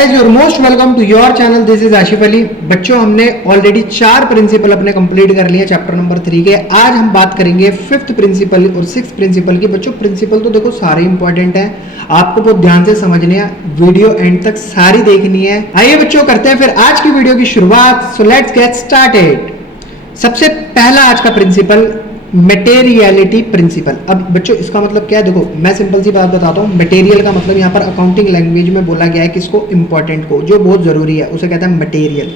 Guys your most welcome to your channel, this is Asif Ali. बच्चों, हमने already 4 principal अपने complete कर लिए चैप्टर नंबर 3 के। आज हम बात करेंगे 5th प्रिंसिपल और 6th प्रिंसिपल की। बच्चों, प्रिंसिपल तो देखो सारे इंपॉर्टेंट है, आपको बहुत ध्यान से समझने हैं, वीडियो एंड तक सारी देखनी है। आइए बच्चों, करते हैं फिर आज की वीडियो की शुरुआत। So let's get started. सबसे पहला आज का प्रिंसिपल, मटेरियलिटी प्रिंसिपल। अब बच्चों इसका मतलब क्या है, देखो मैं सिंपल सी बात बताता हूँ। मटेरियल का मतलब यहाँ पर अकाउंटिंग लैंग्वेज में बोला गया है किसको, इंपॉर्टेंट को, जो बहुत जरूरी है, उसे कहते हैं material.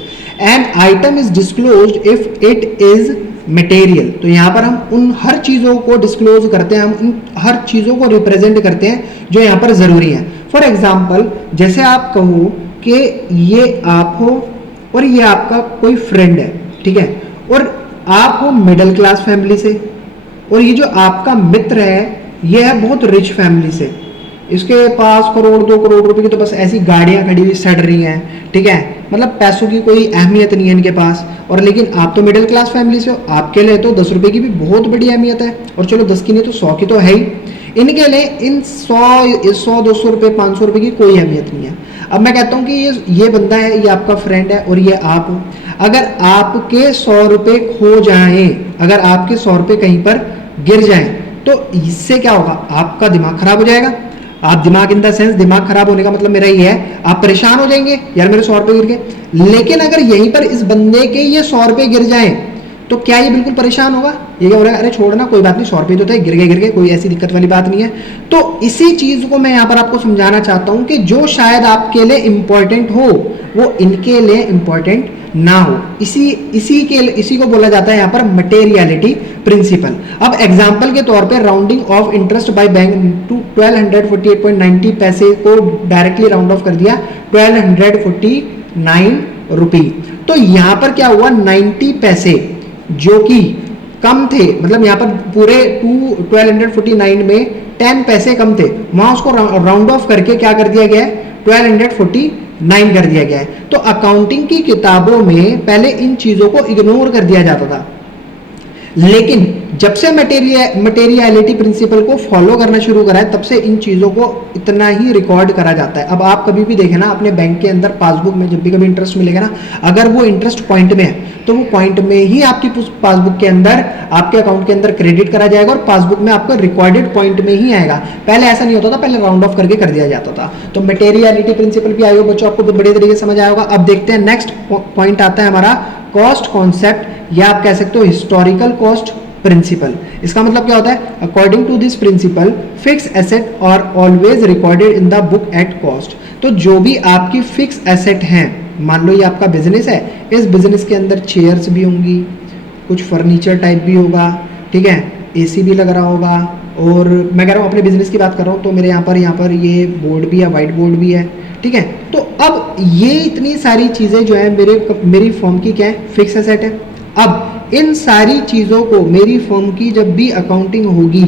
An item is disclosed if it is material. तो यहाँ पर हम उन हर चीज़ों को डिस्क्लोज करते हैं, हम उन हर चीज़ों को रिप्रेजेंट करते हैं जो यहाँ पर ज़रूरी है। फॉर एग्जाम्पल, जैसे आप कहो कि ये आप हो और ये आपका कोई फ्रेंड है, ठीक है, और आप हो मिडिल क्लास फैमिली से, और ये जो आपका मित्र है ये है बहुत रिच फैमिली से। इसके पास करोड़ 2 करोड़ रुपए की तो बस ऐसी गाड़ियां खड़ी हुई सड़ रही हैं, ठीक है, मतलब पैसों की कोई अहमियत नहीं है इनके पास। और लेकिन आप तो मिडिल क्लास फैमिली से हो, आपके लिए तो 10 रुपए की भी बहुत बड़ी अहमियत है, और चलो 10 की नहीं तो 100 की तो है ही। इनके लिए इन 100 200 रुपये 500 रुपये की कोई अहमियत नहीं है। अब मैं कहता हूँ कि ये बंदा है, ये आपका फ्रेंड है और ये आप हो। अगर आपके 100 रुपये खो जाएं, अगर आपके 100 रुपये कहीं पर गिर जाएं, तो इससे क्या होगा, आपका दिमाग खराब हो जाएगा। आप दिमाग इन द सेंस, दिमाग खराब होने का मतलब मेरा ये है, आप परेशान हो जाएंगे, यार मेरे 100 रुपये गिर गए। लेकिन अगर यहीं पर इस बंदे के ये 100 रुपये गिर जाएं, तो क्या ये बिल्कुल परेशान होगा? ये क्या हो रहा है, अरे छोड़ना कोई बात नहीं, 100 रुपये तो थे, गिर गए, कोई ऐसी दिक्कत वाली बात नहीं है। तो इसी चीज को मैं यहाँ पर आपको समझाना चाहता हूँ कि जो शायद आपके लिए इंपॉर्टेंट हो वो इनके लिए इंपॉर्टेंट ना हो। इसी को बोला जाता है यहाँ पर मटेरियलिटी प्रिंसिपल। अब एग्जाम्पल के तौर पे rounding off interest by bank to 1248.90 पैसे को डायरेक्टली राउंड ऑफ कर दिया 1249 रुपी। तो यहाँ पर क्या हुआ, 90 पैसे जो कि कम थे, मतलब यहाँ पर पूरे 1249 में 10 पैसे कम थे, वहां उसको राउंड ऑफ करके क्या कर दिया गया है, 1249 कर दिया गया है। तो अकाउंटिंग की किताबों में पहले इन चीजों को इग्नोर कर दिया जाता था, लेकिन जब से मटेरियलिटी प्रिंसिपल को फॉलो करना शुरू करा है, तब से इन चीज़ों को इतना ही रिकॉर्ड करा जाता है। अब आप कभी भी देखें ना अपने बैंक के अंदर पासबुक में, जब भी कभी इंटरेस्ट मिलेगा ना, अगर वो इंटरेस्ट पॉइंट में है तो वो पॉइंट में ही आपकी पासबुक के अंदर, आपके अकाउंट के अंदर क्रेडिट करा जाएगा और पासबुक में आपका रिकॉर्डेड पॉइंट में ही आएगा। पहले ऐसा नहीं होता था, पहले राउंड ऑफ करके कर दिया जाता था। तो मटेरियलिटी प्रिंसिपल भी आएगा बच्चों, आपको बढ़िया तरीके से समझ आएगा। अब देखते हैं नेक्स्ट पॉइंट आता है हमारा कॉस्ट कॉन्सेप्ट, या आप कह सकते हो हिस्टोरिकल कॉस्ट प्रिंसिपल। इसका मतलब क्या होता है, according to this principle fix asset और always recorded in the book at cost. तो जो भी आपकी फिक्स एसेट हैं, मान लो ये आपका बिजनेस है, इस बिजनेस के अंदर चेयर्स भी होंगी, कुछ फर्नीचर टाइप भी होगा, ठीक है, एसी भी लग रहा होगा, और मैं कह रहा हूँ अपने बिजनेस की बात कर रहा हूँ, तो मेरे यहाँ पर ये बोर्ड भी है, वाइट बोर्ड भी है, ठीक है। तो अब ये इतनी सारी चीज़ें जो है मेरी फर्म की क्या है, फिक्स एसेट है। अब इन सारी चीज़ों को मेरी फर्म की जब भी अकाउंटिंग होगी,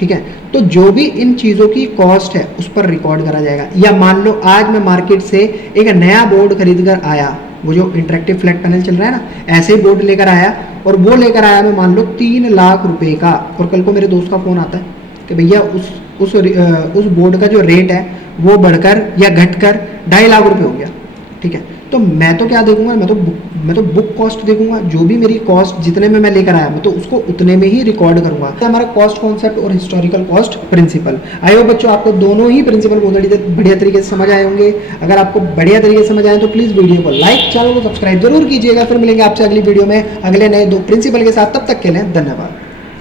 ठीक है, तो जो भी इन चीज़ों की कॉस्ट है उस पर रिकॉर्ड करा जाएगा। या मान लो आज मैं मार्केट से एक नया बोर्ड खरीद कर आया, वो जो इंटरेक्टिव फ्लैट पैनल चल रहा है ना, ऐसे ही बोर्ड लेकर आया, और वो लेकर आया मैं मान लो 3 लाख रुपए का, और कल को मेरे दोस्त का फ़ोन आता है कि भैया उस बोर्ड का जो रेट है वो बढ़कर या घटकर 2.5 लाख रुपए हो गया, ठीक है। तो मैं तो क्या देखूंगा, मैं तो बुक कॉस्ट देखूंगा, जो भी मेरी कॉस्ट जितने में मैं लेकर आया मैं तो उसको उतने में ही रिकॉर्ड करूंगा। तो हमारा कॉस्ट कॉन्सेप्ट और historical cost principle. I hope बच्चों आपको दोनों ही प्रिंसिपल बहुत बढ़िया तरीके से समझ आए होंगे। अगर आपको बढ़िया तरीके से समझ आए तो प्लीज वीडियो को लाइक, चैनल को सब्सक्राइब जरूर कीजिएगा। फिर मिलेंगे आपसे अगली वीडियो में अगले नए 2 प्रिंसिपल के साथ, तब तक के लिए धन्यवाद।